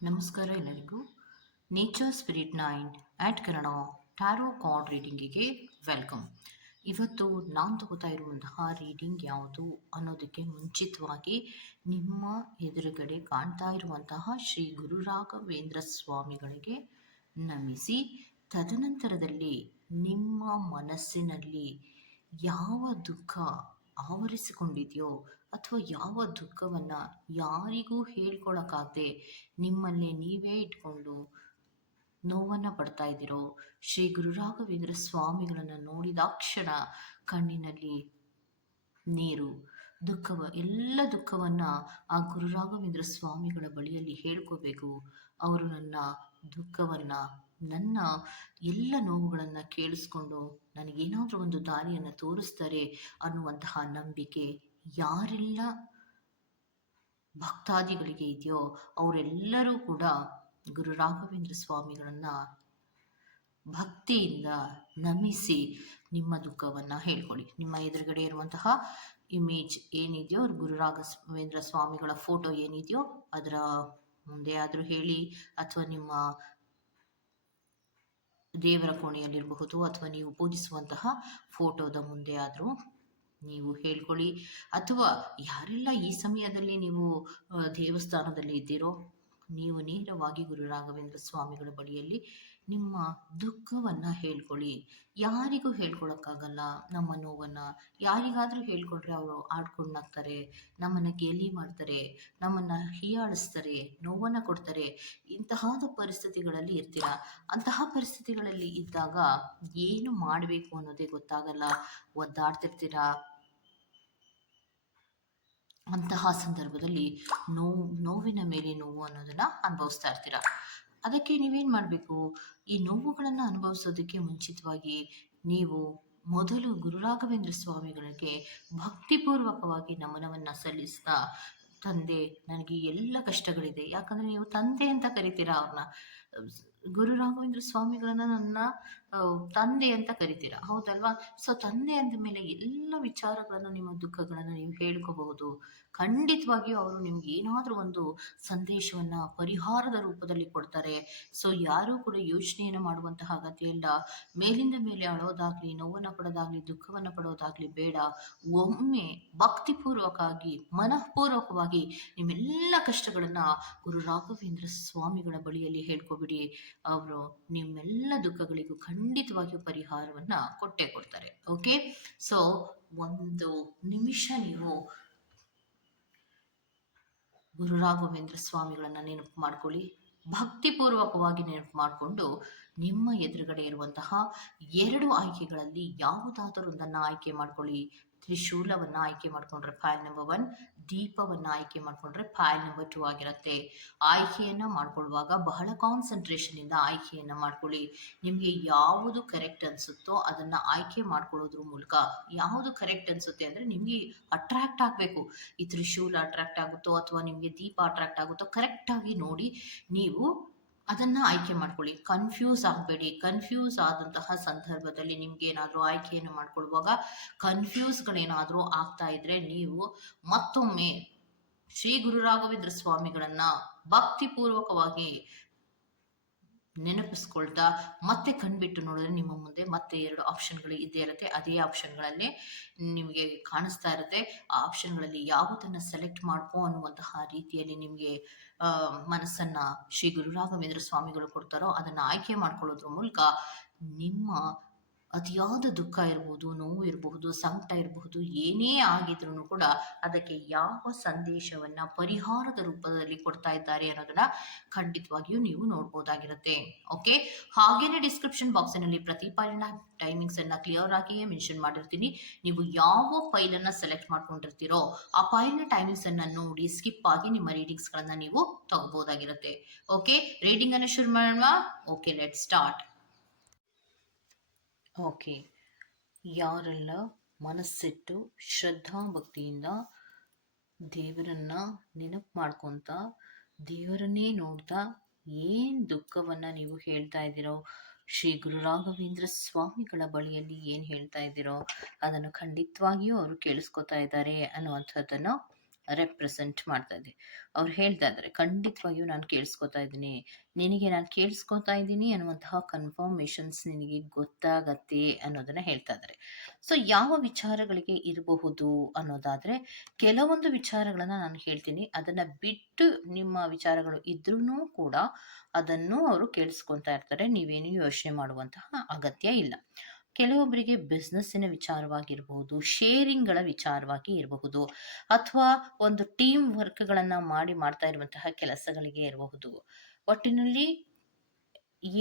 ನಮಸ್ಕಾರ ಎಲ್ಲರಿಗೂ. Nature spirit 9 ಆಟ್ Kannada tarot card ರೀಡಿಂಗಿಗೆ welcome. ಇವತ್ತು ನಾನು ತಗೋತಾ ಇರುವಂತಹ ರೀಡಿಂಗ್ ಯಾವುದು ಅನ್ನೋದಕ್ಕೆ ಮುಂಚಿತವಾಗಿ ನಿಮ್ಮ ಎದುರುಗಡೆ ಕಾಣ್ತಾ ಇರುವಂತಹ ಶ್ರೀ ಗುರು ರಾಘವೇಂದ್ರ ಸ್ವಾಮಿಗಳಿಗೆ ನಮಿಸಿ, ತದನಂತರದಲ್ಲಿ ನಿಮ್ಮ ಮನಸ್ಸಿನಲ್ಲಿ ಯಾವ ದುಃಖ ಆವರಿಸಿಕೊಂಡಿದೆಯೋ ಅಥವಾ ಯಾವ ದುಃಖವನ್ನು ಯಾರಿಗೂ ಹೇಳ್ಕೊಳಕ್ಕಾಗದೆ ನಿಮ್ಮನ್ನೇ ನೀವೇ ಇಟ್ಕೊಂಡು ನೋವನ್ನು ಪಡ್ತಾ ಇದ್ದೀರೋ, ಶ್ರೀ ಗುರು ರಾಘವೇಂದ್ರ ಸ್ವಾಮಿಗಳನ್ನು ನೋಡಿದಾಕ್ಷಣ ಕಣ್ಣಿನಲ್ಲಿ ನೀರು, ಎಲ್ಲ ದುಃಖವನ್ನು ಆ ಗುರು ರಾಘವೇಂದ್ರ ಸ್ವಾಮಿಗಳ ಬಳಿಯಲ್ಲಿ ಹೇಳ್ಕೋಬೇಕು. ಅವರು ನನ್ನ ದುಃಖವನ್ನು, ನನ್ನ ಎಲ್ಲ ನೋವುಗಳನ್ನು ಕೇಳಿಸ್ಕೊಂಡು ನನಗೇನಾದರೂ ಒಂದು ದಾರಿಯನ್ನು ತೋರಿಸ್ತಾರೆ ಅನ್ನುವಂತಹ ನಂಬಿಕೆ ಯಾರೆಲ್ಲ ಭಕ್ತಾದಿಗಳಿಗೆ ಇದೆಯೋ ಅವರೆಲ್ಲರೂ ಕೂಡ ಗುರು ರಾಘವೇಂದ್ರ ಸ್ವಾಮಿಗಳನ್ನು ಭಕ್ತಿಯಿಂದ ನಮಿಸಿ ನಿಮ್ಮ ದುಃಖವನ್ನು ಹೇಳ್ಕೊಳ್ಳಿ. ನಿಮ್ಮ ಎದುರುಗಡೆ ಇರುವಂತಹ ಇಮೇಜ್ ಏನಿದೆಯೋ, ಗುರು ರಾಘವೇಂದ್ರ ಸ್ವಾಮಿಗಳ ಫೋಟೋ ಏನಿದೆಯೋ ಅದರ ಮುಂದೆ ಆದರೂ ಹೇಳಿ, ಅಥವಾ ನಿಮ್ಮ ದೇವರ ಕೋಣೆಯಲ್ಲಿರಬಹುದು ಅಥವಾ ನೀವು ಪೂಜಿಸುವಂತಹ ಫೋಟೋದ ಮುಂದೆ ಆದರೂ ನೀವು ಹೇಳ್ಕೊಳ್ಳಿ. ಅಥವಾ ಯಾರೆಲ್ಲ ಈ ಸಮಯದಲ್ಲಿ ನೀವು ದೇವಸ್ಥಾನದಲ್ಲಿ ಇದ್ದೀರೋ, ನೀವು ನೇರವಾಗಿ ಗುರು ರಾಘವೇಂದ್ರ ಸ್ವಾಮಿಗಳ ಬಳಿಯಲ್ಲಿ ನಿಮ್ಮ ದುಃಖವನ್ನು ಹೇಳ್ಕೊಳ್ಳಿ. ಯಾರಿಗೂ ಹೇಳ್ಕೊಳಕ್ಕಾಗಲ್ಲ ನಮ್ಮ ನೋವನ್ನು. ಯಾರಿಗಾದರೂ ಹೇಳ್ಕೊಂಡ್ರೆ ಅವರು ಆಡ್ಕೊಂಡು ನಗ್ತಾರೆ, ನಮ್ಮನ್ನು ಗೇಲಿ ಮಾಡ್ತಾರೆ, ನಮ್ಮನ್ನು ಹೀಯಾಳಿಸ್ತಾರೆ, ನೋವನ್ನು ಕೊಡ್ತಾರೆ. ಇಂತಹದ ಪರಿಸ್ಥಿತಿಗಳಲ್ಲಿ ಇರ್ತೀರ. ಅಂತಹ ಪರಿಸ್ಥಿತಿಗಳಲ್ಲಿ ಇದ್ದಾಗ ಏನು ಮಾಡಬೇಕು ಅನ್ನೋದೇ ಗೊತ್ತಾಗಲ್ಲ, ಒದ್ದಾಡ್ತಿರ್ತೀರ. ಅಂತಹ ಸಂದರ್ಭದಲ್ಲಿ ನೋವಿನ ಮೇಲೆ ನೋವು ಅನ್ನೋದನ್ನು ಅನುಭವಿಸ್ತಾ ಇರ್ತೀರ. ಅದಕ್ಕೆ ನೀವೇನು ಮಾಡಬೇಕು, ಈ ನೋವುಗಳನ್ನು ಅನುಭವಿಸೋದಕ್ಕೆ ಮುಂಚಿತವಾಗಿ ನೀವು ಮೊದಲು ಗುರು ರಾಘವೇಂದ್ರ ಸ್ವಾಮಿಗಳಿಗೆ ಭಕ್ತಿಪೂರ್ವಕವಾಗಿ ನಮನವನ್ನು ಸಲ್ಲಿಸ್ತಾ, ತಂದೆ ನನಗೆ ಎಲ್ಲ ಕಷ್ಟಗಳಿದೆ, ಯಾಕಂದರೆ ನೀವು ತಂದೆ ಅಂತ ಕರಿತೀರಾ ಅವ್ರನ್ನ. ಗುರು ರಾಘವೇಂದ್ರ ಸ್ವಾಮಿಗಳನ್ನ ನನ್ನ ತಂದೆ ಅಂತ ಕರಿತೀರಾ, ಹೌದಲ್ವಾ? ಸೊ ತಂದೆ ಅಂದ ಮೇಲೆ ಎಲ್ಲ ವಿಚಾರಗಳನ್ನು, ನಿಮ್ಮ ದುಃಖಗಳನ್ನು ನೀವು ಹೇಳ್ಕೋಬಹುದು. ಖಂಡಿತವಾಗಿಯೂ ಅವರು ನಿಮ್ಗೆ ಏನಾದರೂ ಒಂದು ಸಂದೇಶವನ್ನು ಪರಿಹಾರದ ರೂಪದಲ್ಲಿ ಕೊಡ್ತಾರೆ. ಸೊ ಯಾರೂ ಕೂಡ ಯೋಚನೆಯನ್ನು ಮಾಡುವಂತಹ ಅಗತ್ಯ ಇಲ್ಲ. ಮೇಲಿಂದ ಮೇಲೆ ಅಳೋದಾಗ್ಲಿ, ನೋವನ್ನು ಪಡೋದಾಗ್ಲಿ, ದುಃಖವನ್ನು ಪಡೋದಾಗ್ಲಿ ಬೇಡ. ಒಮ್ಮೆ ಭಕ್ತಿಪೂರ್ವಕವಾಗಿ, ಮನಃಪೂರ್ವಕವಾಗಿ ನಿಮ್ಮೆಲ್ಲ ಕಷ್ಟಗಳನ್ನು ಗುರು ರಾಘವೇಂದ್ರ ಸ್ವಾಮಿಗಳ ಬಳಿಯಲ್ಲಿ ಹೇಳ್ಕೊಬಿಡಿ. ಅವರು ನಿಮ್ಮೆಲ್ಲ ದುಃಖಗಳಿಗೂ ಖಂಡಿತವಾಗಿಯೂ ಪರಿಹಾರವನ್ನು ಕೊಟ್ಟೇ ಕೊಡ್ತಾರೆ. ಓಕೆ, ಸೊ ಒಂದು ನಿಮಿಷ ನೀವು ಗುರು ರಾಘವೇಂದ್ರ ಸ್ವಾಮಿಗಳನ್ನು ನೆನಪು ಮಾಡ್ಕೊಳ್ಳಿ. ಭಕ್ತಿಪೂರ್ವಕವಾಗಿ ನೆನಪು ಮಾಡಿಕೊಂಡು ನಿಮ್ಮ ಎದುರುಗಡೆ ಇರುವಂತಹ 2 ಆಯ್ಕೆಗಳಲ್ಲಿ ಯಾವುದಾದರೂ ಒಂದನ್ನು ಆಯ್ಕೆ ಮಾಡ್ಕೊಳ್ಳಿ. ತ್ರಿಶೂಲವನ್ನು ಆಯ್ಕೆ ಮಾಡಿಕೊಂಡ್ರೆ ಫೈಲ್ ನಂಬರ್ 1, ದೀಪವನ್ನು ಆಯ್ಕೆ ಮಾಡಿಕೊಂಡ್ರೆ ಫೈಲ್ ನಂಬರ್ 2 ಆಗಿರುತ್ತೆ. ಆಯ್ಕೆಯನ್ನು ಮಾಡ್ಕೊಳ್ಳುವಾಗ ಬಹಳ ಕಾನ್ಸಂಟ್ರೇಷನಿಂದ ಆಯ್ಕೆಯನ್ನು ಮಾಡ್ಕೊಳ್ಳಿ. ನಿಮಗೆ ಯಾವುದು ಕರೆಕ್ಟ್ ಅನಿಸುತ್ತೋ ಅದನ್ನು ಆಯ್ಕೆ ಮಾಡ್ಕೊಳ್ಳೋದ್ರ ಮೂಲಕ, ಯಾವುದು ಕರೆಕ್ಟ್ ಅನಿಸುತ್ತೆ ಅಂದರೆ ನಿಮಗೆ ಅಟ್ರಾಕ್ಟ್ ಆಗಬೇಕು. ಈ ತ್ರಿಶೂಲ ಅಟ್ರಾಕ್ಟ್ ಆಗುತ್ತೋ ಅಥವಾ ನಿಮಗೆ ದೀಪ ಅಟ್ರಾಕ್ಟ್ ಆಗುತ್ತೋ ಕರೆಕ್ಟಾಗಿ ನೋಡಿ ನೀವು ಅದನ್ನು ಆಯ್ಕೆ ಮಾಡ್ಕೊಳ್ಳಿ. ಕನ್ಫ್ಯೂಸ್ ಆಗಬೇಡಿ. ಕನ್ಫ್ಯೂಸ್ ಆದಂತಹ ಸಂದರ್ಭದಲ್ಲಿ ನಿಮ್ಗೆ ಏನಾದರೂ ಆಯ್ಕೆಯನ್ನು ಮಾಡ್ಕೊಳ್ಳುವಾಗ ಕನ್ಫ್ಯೂಸ್ಗಳೇನಾದರೂ ಆಗ್ತಾ ಇದ್ರೆ ನೀವು ಮತ್ತೊಮ್ಮೆ ಶ್ರೀ ಗುರು ರಾಘವೇಂದ್ರ ಸ್ವಾಮಿಗಳನ್ನ ಭಕ್ತಿಪೂರ್ವಕವಾಗಿ ನೆನಪಿಸ್ಕೊಳ್ತಾ ಮತ್ತೆ ಕಣ್ಬಿಟ್ಟು ನೋಡಿದ್ರೆ ನಿಮ್ಮ ಮುಂದೆ ಮತ್ತೆ 2 ಆಪ್ಷನ್ಗಳು ಇದ್ದೇ ಇರುತ್ತೆ. ಅದೇ ಆಪ್ಷನ್ಗಳಲ್ಲೇ ನಿಮಗೆ ಕಾಣಿಸ್ತಾ ಇರುತ್ತೆ. ಆ ಆಪ್ಷನ್ಗಳಲ್ಲಿ ಯಾವುದನ್ನು ಸೆಲೆಕ್ಟ್ ಮಾಡ್ಕೋ ಅನ್ನುವಂತಹ ರೀತಿಯಲ್ಲಿ ನಿಮಗೆ ಮನಸ್ಸನ್ನು ಶ್ರೀ ಗುರು ರಾಘವೇಂದ್ರ ಸ್ವಾಮಿಗಳು ಕೊಡ್ತಾರೋ ಅದನ್ನು ಆಯ್ಕೆ ಮಾಡ್ಕೊಳ್ಳೋದ್ರ ಮೂಲಕ ನಿಮ್ಮ ಅತಿಯಾದ ದುಃಖ ಇರಬಹುದು, ನೋವು ಇರಬಹುದು, ಸಂಕಟ ಇರಬಹುದು, ಏನೇ ಆಗಿದ್ರೂ ಕೂಡ ಅದಕ್ಕೆ ಯಾವ ಸಂದೇಶವನ್ನು ಪರಿಹಾರದ ರೂಪದಲ್ಲಿ ಕೊಡ್ತಾ ಇದ್ದಾರೆ ಅನ್ನೋದನ್ನ ಖಂಡಿತವಾಗಿಯೂ ನೀವು ನೋಡ್ಬೋದಾಗಿರುತ್ತೆ. ಓಕೆ, ಹಾಗೇನೆ ಡಿಸ್ಕ್ರಿಪ್ಷನ್ ಬಾಕ್ಸಿನಲ್ಲಿ ಪ್ರತಿ ಫೈಲ್ನ ಟೈಮಿಂಗ್ಸನ್ನು ಕ್ಲಿಯರ್ ಆಗಿಯೇ ಮೆನ್ಷನ್ ಮಾಡಿರ್ತೀನಿ. ನೀವು ಯಾವ ಫೈಲನ್ನು ಸೆಲೆಕ್ಟ್ ಮಾಡ್ಕೊಂಡಿರ್ತೀರೋ ಆ ಫೈಲ್ನ ಟೈಮಿಂಗ್ಸನ್ನು ನೋಡಿ ಸ್ಕಿಪ್ ಆಗಿ ನಿಮ್ಮ ರೀಡಿಂಗ್ಸ್ಗಳನ್ನು ನೀವು ತಗೋಬೋದಾಗಿರುತ್ತೆ. ಓಕೆ, ರೀಡಿಂಗನ್ನು ಶುರು ಮಾಡೋಣ. Okay, let start. ಓಕೆ, ಯಾರೆಲ್ಲ ಮನಸ್ಸಿಟ್ಟು ಶ್ರದ್ಧಾ ಭಕ್ತಿಯಿಂದ ದೇವರನ್ನ ನೆನಪು ಮಾಡ್ಕೊತ, ದೇವರನ್ನೇ ನೋಡ್ತಾ ಏನು ದುಃಖವನ್ನು ನೀವು ಹೇಳ್ತಾ ಇದ್ದೀರೋ, ಶ್ರೀ ಗುರು ರಾಘವೇಂದ್ರ ಸ್ವಾಮಿಗಳ ಬಳಿಯಲ್ಲಿ ಏನು ಹೇಳ್ತಾ ಇದ್ದೀರೋ ಅದನ್ನು ಖಂಡಿತವಾಗಿಯೂ ಅವರು ಕೇಳಿಸ್ಕೊತಾ ಇದ್ದಾರೆ ಅನ್ನುವಂಥದ್ದನ್ನು ರೆಪ್ರೆಸೆಂಟ್ ಮಾಡ್ತಾ ಇದೆ. ಅವ್ರು ಹೇಳ್ತಾ ಇದ್ದಾರೆ, ಖಂಡಿತವಾಗಿಯೂ ನಾನು ಕೇಳಿಸ್ಕೊತಾ ಇದ್ದೀನಿ. ನಿನಗೆ ನಾನು ಕೇಳಿಸ್ಕೊತಾ ಇದ್ದೀನಿ ಅನ್ನುವಂತಹ ಕನ್ಫರ್ಮೇಷನ್ಸ್ ನಿನಗೆ ಗೊತ್ತಾಗತ್ತೆ ಅನ್ನೋದನ್ನ ಹೇಳ್ತಾ ಇದ್ದಾರೆ. ಸೊ ಯಾವ ವಿಚಾರಗಳಿಗೆ ಇರಬಹುದು ಅನ್ನೋದಾದ್ರೆ, ಕೆಲವೊಂದು ವಿಚಾರಗಳನ್ನ ನಾನು ಹೇಳ್ತೀನಿ. ಅದನ್ನ ಬಿಟ್ಟು ನಿಮ್ಮ ವಿಚಾರಗಳು ಇದ್ರೂ ಕೂಡ ಅದನ್ನು ಅವರು ಕೇಳಿಸ್ಕೊತಾ ಇರ್ತಾರೆ. ನೀವೇನು ಯೋಚನೆ ಮಾಡುವಂತಹ ಅಗತ್ಯ ಇಲ್ಲ. ಕೆಲವೊಬ್ಬರಿಗೆ ಬಿಸ್ನೆಸ್ಸಿನ ವಿಚಾರವಾಗಿರಬಹುದು, ಶೇರಿಂಗ್‌ಗಳ ವಿಚಾರವಾಗಿ ಇರಬಹುದು, ಅಥವಾ ಒಂದು ಟೀಮ್ ವರ್ಕ್‌ಗಳನ್ನ ಮಾಡ್ತಾ ಇರುವಂತಹ ಕೆಲಸಗಳಿಗೆ ಇರಬಹುದು. ಒಟ್ಟಿನಲ್ಲಿ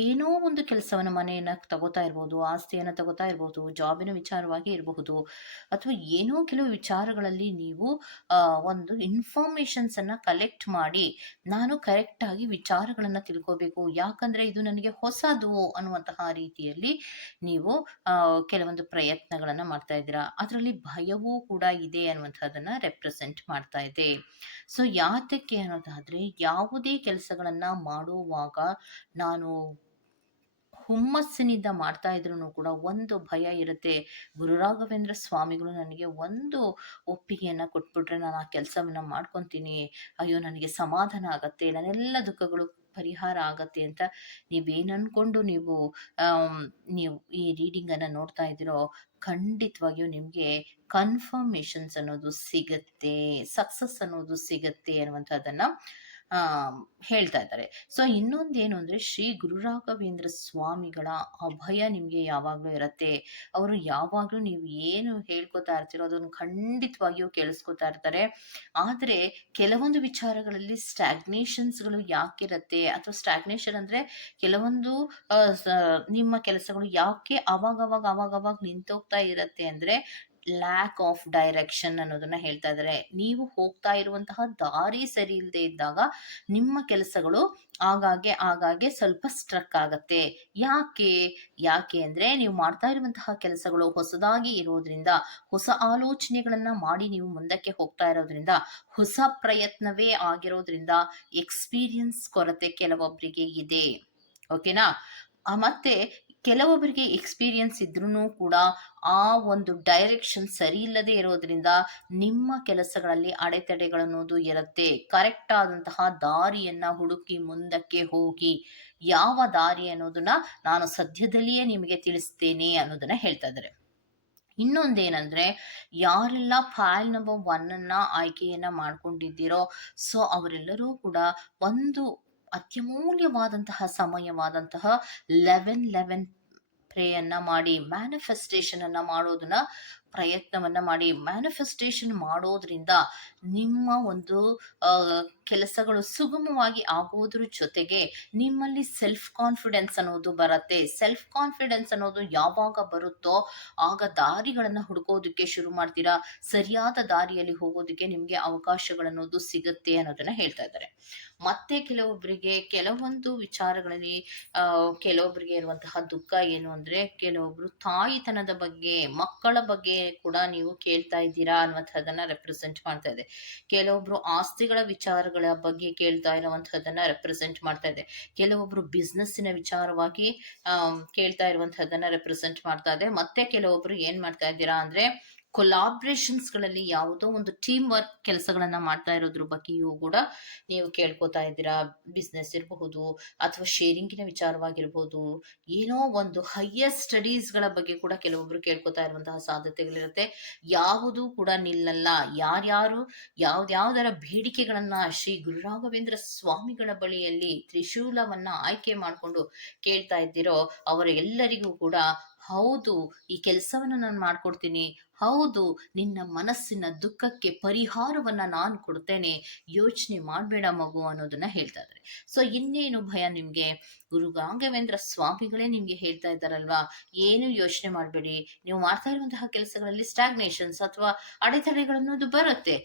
ಏನೋ ಒಂದು ಕೆಲಸವನ್ನ ಮನೆಯನ್ನ ತಗೋತಾ ಇರ್ಬೋದು, ಆಸ್ತಿಯನ್ನ ತಗೋತಾ ಇರ್ಬೋದು, ಜಾಬಿನ ವಿಚಾರವಾಗಿ ಇರಬಹುದು, ಅಥವಾ ಏನೋ ಕೆಲವು ವಿಚಾರಗಳಲ್ಲಿ ನೀವು ಒಂದು ಇನ್ಫಾರ್ಮೇಷನ್ಸ್ ಅನ್ನ ಕಲೆಕ್ಟ್ ಮಾಡಿ, ನಾನು ಕರೆಕ್ಟ್ ಆಗಿ ವಿಚಾರಗಳನ್ನ ತಿಳ್ಕೋಬೇಕು. ಯಾಕಂದ್ರೆ ಇದು ನನಗೆ ಹೊಸದು ಅನ್ನುವಂತಹ ರೀತಿಯಲ್ಲಿ ನೀವು ಕೆಲವೊಂದು ಪ್ರಯತ್ನಗಳನ್ನ ಮಾಡ್ತಾ ಇದ್ದೀರಾ. ಅದರಲ್ಲಿ ಭಯವೂ ಕೂಡ ಇದೆ ಅನ್ನುವಂಥದ್ದನ್ನ ರೆಪ್ರೆಸೆಂಟ್ ಮಾಡ್ತಾ ಇದೆ. ಸೊ ಯಾತಕ್ಕೆ ಅನ್ನೋದಾದ್ರೆ, ಯಾವುದೇ ಕೆಲಸಗಳನ್ನ ಮಾಡುವಾಗ ನಾನು ಹುಮ್ಮಸ್ಸಿನಿಂದ ಮಾಡ್ತಾ ಇದ್ರೂ ಕೂಡ ಒಂದು ಭಯ ಇರುತ್ತೆ. ಗುರು ರಾಘವೇಂದ್ರ ಸ್ವಾಮಿಗಳು ನನಗೆ ಒಂದು ಒಪ್ಪಿಗೆಯನ್ನ ಕೊಟ್ಬಿಟ್ರೆ ನಾನು ಆ ಕೆಲಸವನ್ನ ಮಾಡ್ಕೊಂತೀನಿ. ಅಯ್ಯೋ ನನಗೆ ಸಮಾಧಾನ ಆಗತ್ತೆ, ನನ್ನೆಲ್ಲ ದುಃಖಗಳು ಪರಿಹಾರ ಆಗತ್ತೆ ಅಂತ ನೀವೇನ್ ಅನ್ಕೊಂಡು ನೀವು ಈ ರೀಡಿಂಗ್ ಅನ್ನ ನೋಡ್ತಾ ಇದ್ದೀರೋ, ಖಂಡಿತವಾಗಿಯೂ ನಿಮ್ಗೆ ಕನ್ಫರ್ಮೇಶನ್ಸ್ ಅನ್ನೋದು ಸಿಗತ್ತೆ, ಸಕ್ಸಸ್ ಅನ್ನೋದು ಸಿಗತ್ತೆ ಅನ್ನುವಂಥದ್ದನ್ನ ಆ ಹೇಳ್ತಾ ಇದ್ದಾರೆ. ಸೊ ಇನ್ನೊಂದೇನು ಅಂದ್ರೆ, ಶ್ರೀ ಗುರು ರಾಘವೇಂದ್ರ ಸ್ವಾಮಿಗಳ ಅಭಯ ನಿಮ್ಗೆ ಯಾವಾಗ್ಲೂ ಇರತ್ತೆ. ಅವರು ಯಾವಾಗ್ಲೂ ನೀವು ಏನು ಹೇಳ್ಕೊತಾ ಇರ್ತೀರೋ ಅದನ್ನು ಖಂಡಿತವಾಗಿಯೂ ಕೇಳಿಸ್ಕೊತಾ ಇರ್ತಾರೆ. ಆದ್ರೆ ಕೆಲವೊಂದು ವಿಚಾರಗಳಲ್ಲಿ ಸ್ಟಾಗ್ನೇಷನ್ಸ್ಗಳು ಯಾಕಿರತ್ತೆ, ಅಥವಾ ಸ್ಟಾಗ್ನೇಷನ್ ಅಂದ್ರೆ ಕೆಲವೊಂದು ನಿಮ್ಮ ಕೆಲಸಗಳು ಯಾಕೆ ಅವಾಗವಾಗ ನಿಂತೋಗ್ತಾ ಇರತ್ತೆ ಅಂದ್ರೆ, ಲ್ಯಾಕ್ ಆಫ್ ಡೈರೆಕ್ಷನ್ ಅನ್ನೋದನ್ನ ಹೇಳ್ತಾ ಇದ್ದಾರೆ. ನೀವು ಹೋಗ್ತಾ ಇರುವಂತಹ ದಾರಿ ಸರಿ ಇಲ್ಲದೆ ಇದ್ದಾಗ ನಿಮ್ಮ ಕೆಲಸಗಳು ಆಗಾಗ್ಗೆ ಸ್ವಲ್ಪ ಸ್ಟ್ರಕ್ ಆಗತ್ತೆ. ಯಾಕೆ ಯಾಕೆ ಅಂದ್ರೆ, ನೀವು ಮಾಡ್ತಾ ಇರುವಂತಹ ಕೆಲಸಗಳು ಹೊಸದಾಗಿ ಇರೋದ್ರಿಂದ, ಹೊಸ ಆಲೋಚನೆಗಳನ್ನ ಮಾಡಿ ನೀವು ಮುಂದಕ್ಕೆ ಹೋಗ್ತಾ ಇರೋದ್ರಿಂದ, ಹೊಸ ಪ್ರಯತ್ನವೇ ಆಗಿರೋದ್ರಿಂದ ಎಕ್ಸ್ಪೀರಿಯನ್ಸ್ ಕೊರತೆ ಕೆಲವೊಬ್ಬರಿಗೆ ಇದೆ. ಓಕೆನಾ? ಮತ್ತೆ ಕೆಲವೊಬ್ಬರಿಗೆ ಎಕ್ಸ್ಪೀರಿಯನ್ಸ್ ಇದ್ರೂ ಕೂಡ ಆ ಒಂದು ಡೈರೆಕ್ಷನ್ ಸರಿ ಇಲ್ಲದೆ ಇರೋದ್ರಿಂದ ನಿಮ್ಮ ಕೆಲಸಗಳಲ್ಲಿ ಅಡೆತಡೆಗಳನ್ನೋದು ಇರುತ್ತೆ. ಕರೆಕ್ಟ್ ಆದಂತಹ ದಾರಿಯನ್ನ ಹುಡುಕಿ ಮುಂದಕ್ಕೆ ಹೋಗಿ. ಯಾವ ದಾರಿ ಅನ್ನೋದನ್ನ ನಾನು ಸದ್ಯದಲ್ಲಿಯೇ ನಿಮಗೆ ತಿಳಿಸ್ತೇನೆ ಅನ್ನೋದನ್ನ ಹೇಳ್ತಾ ಇದ್ದಾರೆ. ಇನ್ನೊಂದೇನಂದ್ರೆ, ಯಾರೆಲ್ಲ ಫೈಲ್ ನಂಬರ್ 1 ಅನ್ನ ಆಯ್ಕೆಯನ್ನ ಮಾಡ್ಕೊಂಡಿದ್ದೀರೋ, ಸೊ ಅವರೆಲ್ಲರೂ ಕೂಡ ಒಂದು ಅತ್ಯಮೂಲ್ಯವಾದಂತಹ ಸಮಯವಾದಂತಹ 11-11 ಪ್ರೇಯನ್ನ ಮಾಡಿ, ಮ್ಯಾನಿಫೆಸ್ಟೇಷನ್ ಅನ್ನ ಮಾಡೋದನ್ನ ಪ್ರಯತ್ನವನ್ನ ಮಾಡಿ. ಮ್ಯಾನಿಫೆಸ್ಟೇಷನ್ ಮಾಡೋದ್ರಿಂದ ನಿಮ್ಮ ಒಂದು ಕೆಲಸಗಳು ಸುಗಮವಾಗಿ ಆಗೋದ್ರ ಜೊತೆಗೆ ನಿಮ್ಮಲ್ಲಿ ಸೆಲ್ಫ್ ಕಾನ್ಫಿಡೆನ್ಸ್ ಅನ್ನೋದು ಬರುತ್ತೆ. ಸೆಲ್ಫ್ ಕಾನ್ಫಿಡೆನ್ಸ್ ಅನ್ನೋದು ಯಾವಾಗ ಬರುತ್ತೋ ಆಗ ದಾರಿಗಳನ್ನ ಹುಡುಕೋದಕ್ಕೆ ಶುರು ಮಾಡ್ತೀರಾ. ಸರಿಯಾದ ದಾರಿಯಲ್ಲಿ ಹೋಗೋದಕ್ಕೆ ನಿಮ್ಗೆ ಅವಕಾಶಗಳನ್ನೋದು ಸಿಗುತ್ತೆ ಅನ್ನೋದನ್ನ ಹೇಳ್ತಾ ಇದ್ದಾರೆ. ಮತ್ತೆ ಕೆಲವೊಬ್ಬರಿಗೆ ಕೆಲವೊಂದು ವಿಚಾರಗಳಲ್ಲಿ ಕೆಲವೊಬ್ಬರಿಗೆ ಇರುವಂತಹ ದುಃಖ ಏನು ಅಂದ್ರೆ, ಕೆಲವೊಬ್ರು ತಾಯಿತನದ ಬಗ್ಗೆ, ಮಕ್ಕಳ ಬಗ್ಗೆ ಕೂಡ ನೀವು ಕೇಳ್ತಾ ಇದ್ದೀರಾ ಅನ್ನುವಂಥದ್ದನ್ನ ರೆಪ್ರೆಸೆಂಟ್ ಮಾಡ್ತಾ ಇದೆ. ಕೆಲವೊಬ್ರು ಆಸ್ತಿಗಳ ವಿಚಾರಗಳ ಬಗ್ಗೆ ಕೇಳ್ತಾ ಇರುವಂತಹದ್ದನ್ನ ರೆಪ್ರೆಸೆಂಟ್ ಮಾಡ್ತಾ ಇದೆ. ಕೆಲವೊಬ್ರು ಬಿಸ್ನೆಸ್ಸಿನ ವಿಚಾರವಾಗಿ ಕೇಳ್ತಾ ಇರುವಂತಹದ್ದನ್ನ ರೆಪ್ರೆಸೆಂಟ್ ಮಾಡ್ತಾ ಇದೆ. ಮತ್ತೆ ಕೆಲವೊಬ್ರು ಏನ್ ಮಾಡ್ತಾ ಇದ್ದೀರಾ ಅಂದ್ರೆ, ಗಳಲ್ಲಿ ಯಾವುದೋ ಒಂದು ಟೀಮ್ ವರ್ಕ್ ಕೆಲಸಗಳನ್ನ ಮಾಡ್ತಾ ಇರೋದ್ರ ಬಗ್ಗೆಯೂ ಕೂಡ ನೀವು ಕೇಳ್ಕೊತಾ ಇದ್ದೀರಾ. ಬಿಸ್ನೆಸ್ ಇರಬಹುದು, ಅಥವಾ ಶೇರಿಂಗಿನ ವಿಚಾರವಾಗಿರ್ಬೋದು, ಏನೋ ಒಂದು ಹೈಯರ್ ಸ್ಟಡೀಸ್ಗಳ ಬಗ್ಗೆ ಕೂಡ ಕೆಲವೊಬ್ರು ಕೇಳ್ಕೊತಾ ಇರುವಂತಹ ಸಾಧ್ಯತೆಗಳಿರುತ್ತೆ. ಯಾವುದೂ ಕೂಡ ನಿಲ್ಲಲ್ಲ. ಯಾರ್ಯಾರು ಯಾವ್ದಾರ ಬೇಡಿಕೆಗಳನ್ನ ಶ್ರೀ ಗುರು ರಾಘವೇಂದ್ರ ಸ್ವಾಮಿಗಳ ಬಳಿಯಲ್ಲಿ ತ್ರಿಶೂಲವನ್ನ ಆಯ್ಕೆ ಮಾಡಿಕೊಂಡು ಕೇಳ್ತಾ ಇದ್ದೀರೋ, ಅವರ ಎಲ್ಲರಿಗೂ ಕೂಡ ಹೌದು, ಈ ಕೆಲಸವನ್ನ ನಾನು ಮಾಡ್ಕೊಡ್ತೀನಿ, ಹೌದು ನಿನ್ನ ಮನಸ್ಸಿನ ದುಃಖಕ್ಕೆ ಪರಿಹಾರವನ್ನ ನಾನು ಕೊಡ್ತೇನೆ, ಯೋಚನೆ ಮಾಡಬೇಡ ಮಗು ಅನ್ನೋದನ್ನ ಹೇಳ್ತಾ ಇದ್ದಾರೆ. ಸೊ ಇನ್ನೇನು ಭಯ ನಿಮ್ಗೆ? ಗುರು ರಾಘವೇಂದ್ರ ಸ್ವಾಮಿಗಳೇ ನಿಮ್ಗೆ ಹೇಳ್ತಾ ಇದ್ದಾರಲ್ವಾ, ಏನು ಯೋಚನೆ ಮಾಡಬೇಡಿ. ನೀವು ಮಾಡ್ತಾ ಇರುವಂತಹ ಕೆಲಸಗಳಲ್ಲಿ ಸ್ಟಾಗ್ನೇಷನ್ಸ್ ಅಥವಾ ಅಡೆತಡೆಗಳನ್ನೋದು ಬರುತ್ತೆ.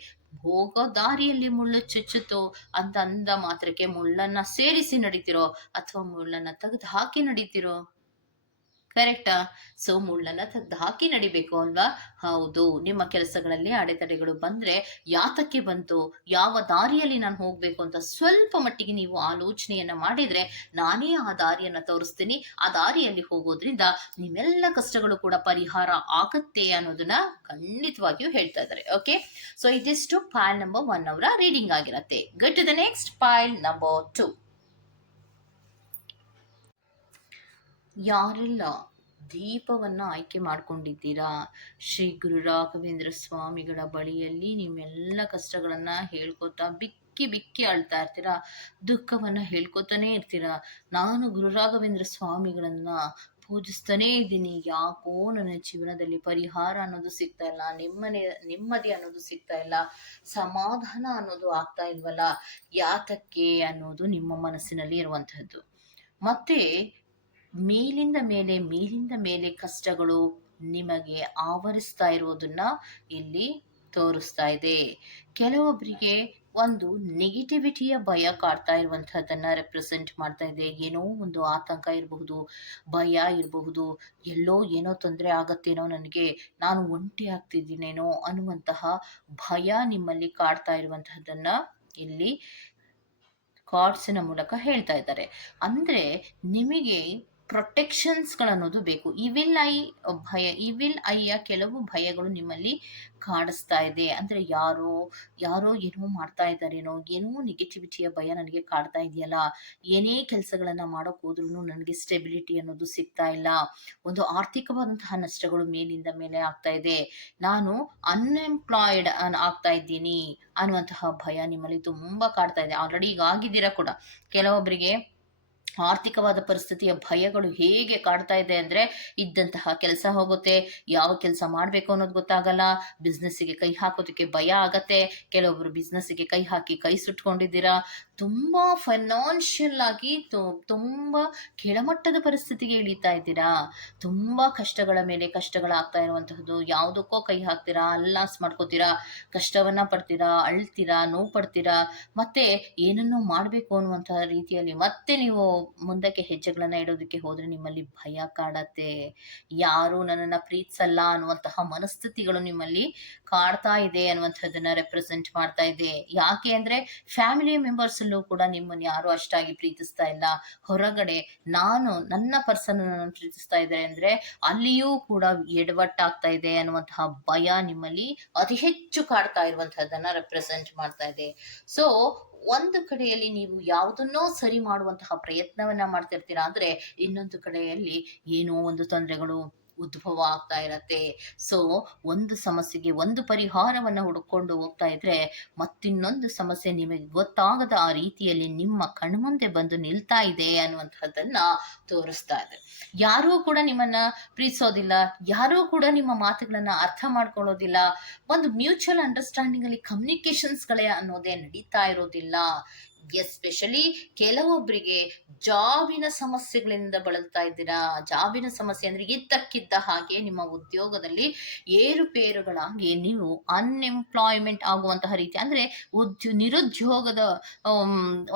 ಹೋಗೋ ದಾರಿಯಲ್ಲಿ ಮುಳ್ಳು ಚುಚ್ಚುತ್ತೋ ಅಂತ ಅಂದ ಮಾತ್ರಕ್ಕೆ ಮುಳ್ಳನ್ನ ಸೇರಿಸಿ ನಡೀತಿರೋ, ಅಥವಾ ಮುಳ್ಳನ್ನ ತೆಗೆದು ಹಾಕಿ ನಡೀತಿರೋ? ಕರೆಕ್ಟಾ? ಸೊ ಮುಳ್ಳನ್ನ ತೆಗ್ದು ಹಾಕಿ ನಡಿಬೇಕು ಅಲ್ವಾ? ಹೌದು. ನಿಮ್ಮ ಕೆಲಸಗಳಲ್ಲಿ ಅಡೆತಡೆಗಳು ಬಂದ್ರೆ ಯಾತಕ್ಕೆ ಬಂತು? ಯಾವ ದಾರಿಯಲ್ಲಿ ನಾನು ಹೋಗ್ಬೇಕು ಅಂತ ಸ್ವಲ್ಪ ಮಟ್ಟಿಗೆ ನೀವು ಆಲೋಚನೆಯನ್ನ ಮಾಡಿದ್ರೆ, ನಾನೇ ಆ ದಾರಿಯನ್ನ ತೋರಿಸ್ತೀನಿ. ಆ ದಾರಿಯಲ್ಲಿ ಹೋಗೋದ್ರಿಂದ ನಿಮ್ಮೆಲ್ಲ ಕಷ್ಟಗಳು ಕೂಡ ಪರಿಹಾರ ಆಗತ್ತೆ ಅನ್ನೋದನ್ನ ಖಂಡಿತವಾಗಿಯೂ ಹೇಳ್ತಾ ಇದ್ದಾರೆ. ಓಕೆ. ಸೊ ಇದಿಷ್ಟು ಫೈಲ್ ನಂಬರ್ 1 ಅವರ ರೀಡಿಂಗ್ ಆಗಿರತ್ತೆ. Go to the next file number 2. ಯಾರೆಲ್ಲ ದೀಪವನ್ನ ಆಯ್ಕೆ ಮಾಡ್ಕೊಂಡಿದ್ದೀರಾ, ಶ್ರೀ ಗುರು ರಾಘವೇಂದ್ರ ಸ್ವಾಮಿಗಳ ಬಳಿಯಲ್ಲಿ ನಿಮ್ಮೆಲ್ಲ ಕಷ್ಟಗಳನ್ನ ಹೇಳ್ಕೊತಾ ಬಿಕ್ಕಿ ಬಿಕ್ಕಿ ಅಳ್ತಾ ಇರ್ತೀರಾ, ದುಃಖವನ್ನ ಹೇಳ್ಕೊತಾನೆ ಇರ್ತೀರಾ. ನಾನು ಗುರು ರಾಘವೇಂದ್ರ ಸ್ವಾಮಿಗಳನ್ನ ಪೂಜಿಸ್ತಾನೇ ಇದ್ದೀನಿ, ಯಾಕೋ ನನ್ನ ಜೀವನದಲ್ಲಿ ಪರಿಹಾರ ಅನ್ನೋದು ಸಿಗ್ತಾ ಇಲ್ಲ, ನೆಮ್ಮದಿ ಅನ್ನೋದು ಸಿಗ್ತಾ ಇಲ್ಲ, ಸಮಾಧಾನ ಅನ್ನೋದು ಆಗ್ತಾ ಇಲ್ವಲ್ಲ, ಯಾತಕ್ಕೆ ಅನ್ನೋದು ನಿಮ್ಮ ಮನಸ್ಸಿನಲ್ಲಿ ಇರುವಂತಹದ್ದು. ಮತ್ತೆ ಮೇಲಿಂದ ಮೇಲೆ ಕಷ್ಟಗಳು ನಿಮಗೆ ಆವರಿಸ್ತಾ ಇರೋದನ್ನ ಇಲ್ಲಿ ತೋರಿಸ್ತಾ ಇದೆ. ಕೆಲವೊಬ್ಬರಿಗೆ ಒಂದು ನೆಗೆಟಿವಿಟಿಯ ಭಯ ಕಾಡ್ತಾ ಇರುವಂತಹದನ್ನ ರೆಪ್ರೆಸೆಂಟ್ ಮಾಡ್ತಾ ಇದೆ. ಏನೋ ಒಂದು ಆತಂಕ ಇರಬಹುದು, ಭಯ ಇರಬಹುದು, ಏನೋ ತೊಂದರೆ ಆಗತ್ತೇನೋ, ನನಗೆ ನಾನು ಒಂಟಿ ಆಗ್ತಿದ್ದೀನೇನೋ ಅನ್ನುವಂತಹ ಭಯ ನಿಮ್ಮಲ್ಲಿ ಕಾಡ್ತಾ ಇರುವಂತಹದನ್ನ ಇಲ್ಲಿ ಕಾರ್ಡ್ಸಿನ ಮೂಲಕ ಹೇಳ್ತಾ ಇದ್ದಾರೆ. ಅಂದ್ರೆ ನಿಮಗೆ ಪ್ರೊಟೆಕ್ಷನ್ಸ್ಗಳನ್ನೋದು ಬೇಕು. ಇವಿಲ್ ಐಯ ಕೆಲವು ಭಯಗಳು ನಿಮ್ಮಲ್ಲಿ ಕಾಡಿಸ್ತಾ ಇದೆ. ಅಂದ್ರೆ ಯಾರೋ ಏನೋ ಮಾಡ್ತಾ ಇದ್ದಾರೇನೋ, ಏನೋ ನೆಗೆಟಿವಿಟಿಯ ಭಯ ನನಗೆ ಕಾಡ್ತಾ ಇದೆಯಲ್ಲ, ಏನೇ ಕೆಲಸಗಳನ್ನ ಮಾಡೋಕ್ ಹೋದ್ರೂ ನನಗೆ ಸ್ಟೆಬಿಲಿಟಿ ಅನ್ನೋದು ಸಿಗ್ತಾ ಇಲ್ಲ, ಒಂದು ಆರ್ಥಿಕವಾದಂತಹ ನಷ್ಟಗಳು ಮೇಲಿಂದ ಮೇಲೆ ಆಗ್ತಾ ಇದೆ, ನಾನು ಅನ್ಎಂಪ್ಲಾಯ್ಡ್ ಆಗ್ತಾ ಇದ್ದೀನಿ ಅನ್ನುವಂತಹ ಭಯ ನಿಮ್ಮಲ್ಲಿ ತುಂಬಾ ಕಾಡ್ತಾ ಇದೆ. ಆಲ್ರೆಡಿ ಈಗ ಆಗಿದ್ದೀರಾ ಕೂಡ. ಕೆಲವೊಬ್ಬರಿಗೆ ಆರ್ಥಿಕವಾದ ಪರಿಸ್ಥಿತಿಯ ಭಯಗಳು ಹೇಗೆ ಕಾಡ್ತಾ ಇದೆ ಅಂದ್ರೆ, ಇದ್ದಂತಹ ಕೆಲಸ ಹೋಗುತ್ತೆ, ಯಾವ ಕೆಲಸ ಮಾಡ್ಬೇಕು ಅನ್ನೋದು ಗೊತ್ತಾಗಲ್ಲ, ಬಿಸ್ನೆಸ್ಸಿಗೆ ಕೈ ಹಾಕೋದಕ್ಕೆ ಭಯ ಆಗತ್ತೆ. ಕೆಲವೊಬ್ರು ಬಿಸ್ನೆಸ್ಸಿಗೆ ಕೈ ಹಾಕಿ ಕೈ ಸುಟ್ಕೊಂಡಿದ್ದೀರಾ, ತುಂಬಾ ಫೈನಾನ್ಷಿಯಲ್ ಆಗಿ ತುಂಬಾ ಕೆಳಮಟ್ಟದ ಪರಿಸ್ಥಿತಿಗೆ ಇಳಿತಾ ಇದ್ದೀರಾ, ತುಂಬಾ ಕಷ್ಟಗಳ ಮೇಲೆ ಕಷ್ಟಗಳಾಗ್ತಾ ಇರುವಂತಹದ್ದು. ಯಾವುದಕ್ಕೋ ಕೈ ಹಾಕ್ತೀರಾ, ಅಲ್ಲಾಸ್ ಮಾಡ್ಕೋತೀರಾ, ಕಷ್ಟವನ್ನ ಪಡ್ತೀರಾ, ಅಳ್ತೀರಾ, ನೋವು ಪಡ್ತೀರಾ, ಮತ್ತೆ ಏನನ್ನೋ ಮಾಡ್ಬೇಕು ಅನ್ನುವಂತಹ ರೀತಿಯಲ್ಲಿ ಮತ್ತೆ ನೀವು ಮುಂದಕ್ಕೆ ಹೆಜ್ಜೆಗಳನ್ನ ಇಡೋದಕ್ಕೆ ಹೋದ್ರೆ ನಿಮ್ಮಲ್ಲಿ ಭಯ ಕಾಡತ್ತೆ. ಯಾರು ನನ್ನನ್ನ ಪ್ರೀತಿಸಲ್ಲ ಅನ್ನುವಂತಹ ಮನಸ್ಥಿತಿಗಳು ನಿಮ್ಮಲ್ಲಿ ಕಾಡ್ತಾ ಇದೆ ಅನ್ನುವಂಥದ್ದನ್ನ ರೆಪ್ರೆಸೆಂಟ್ ಮಾಡ್ತಾ ಇದೆ. ಯಾಕೆ ಅಂದ್ರೆ ಫ್ಯಾಮಿಲಿ ಮೆಂಬರ್ಸ್ ಅಲ್ಲೂ ಕೂಡ ನಿಮ್ಮನ್ನು ಯಾರು ಅಷ್ಟಾಗಿ ಪ್ರೀತಿಸ್ತಾ ಇಲ್ಲ. ಹೊರಗಡೆ ನನ್ನ ಪರ್ಸನ್ ಪ್ರೀತಿಸ್ತಾ ಇದ್ದಾರೆ ಅಂದ್ರೆ ಅಲ್ಲಿಯೂ ಕೂಡ ಎಡವಟ್ಟಾಗ್ತಾ ಇದೆ ಅನ್ನುವಂತಹ ಭಯ ನಿಮ್ಮಲ್ಲಿ ಅತಿ ಹೆಚ್ಚು ಕಾಡ್ತಾ ಇರುವಂತಹದನ್ನ ರೆಪ್ರೆಸೆಂಟ್ ಮಾಡ್ತಾ ಇದೆ. ಸೊ ಒಂದು ಕಡೆಯಲ್ಲಿ ನೀವು ಯಾವುದನ್ನೋ ಸರಿ ಮಾಡುವಂತಹ ಪ್ರಯತ್ನವನ್ನ ಮಾಡ್ತಿರ್ತೀರಾ, ಅಂದ್ರೆ ಇನ್ನೊಂದು ಕಡೆಯಲ್ಲಿ ಏನೋ ಒಂದು ತೊಂದರೆಗಳು ಉದ್ಭವ ಆಗ್ತಾ ಇರತ್ತೆ. ಸೊ ಒಂದು ಸಮಸ್ಯೆಗೆ ಒಂದು ಪರಿಹಾರವನ್ನ ಹುಡುಕೊಂಡು ಹೋಗ್ತಾ ಇದ್ರೆ ಮತ್ತಿನ್ನೊಂದು ಸಮಸ್ಯೆ ನಿಮಗೆ ಗೊತ್ತಾಗದ ಆ ರೀತಿಯಲ್ಲಿ ನಿಮ್ಮ ಕಣ್ಮುಂದೆ ಬಂದು ನಿಲ್ತಾ ಇದೆ ಅನ್ನುವಂಥದ್ದನ್ನ ತೋರಿಸ್ತಾ ಇದೆ. ಯಾರೂ ಕೂಡ ನಿಮ್ಮನ್ನ ಪ್ರೀತಿಸೋದಿಲ್ಲ, ಯಾರೂ ಕೂಡ ನಿಮ್ಮ ಮಾತುಗಳನ್ನ ಅರ್ಥ ಮಾಡ್ಕೊಳ್ಳೋದಿಲ್ಲ, ಒಂದು ಮ್ಯೂಚುವಲ್ ಅಂಡರ್ಸ್ಟ್ಯಾಂಡಿಂಗ್ ಅಲ್ಲಿ ಕಮ್ಯುನಿಕೇಶನ್ಸ್ಗಳೇ ಅನ್ನೋದೇ ನಡೀತಾ ಇರೋದಿಲ್ಲ. ಎಸ್ಪೆಷಲಿ ಕೆಲವೊಬ್ಬರಿಗೆ ಜಾಬಿನ ಸಮಸ್ಯೆಗಳಿಂದ ಬಳಲ್ತಾ ಇದ್ದೀರಾ. ಜಾಬಿನ ಸಮಸ್ಯೆ ಅಂದ್ರೆ ಇದ್ದಕ್ಕಿದ್ದ ಹಾಗೆ ನಿಮ್ಮ ಉದ್ಯೋಗದಲ್ಲಿ ಏರುಪೇರುಗಳಾಗಿ ನೀವು ಅನ್ಎಂಪ್ಲಾಯ್ಮೆಂಟ್ ಆಗುವಂತಹ ರೀತಿ, ಅಂದ್ರೆ ನಿರುದ್ಯೋಗದ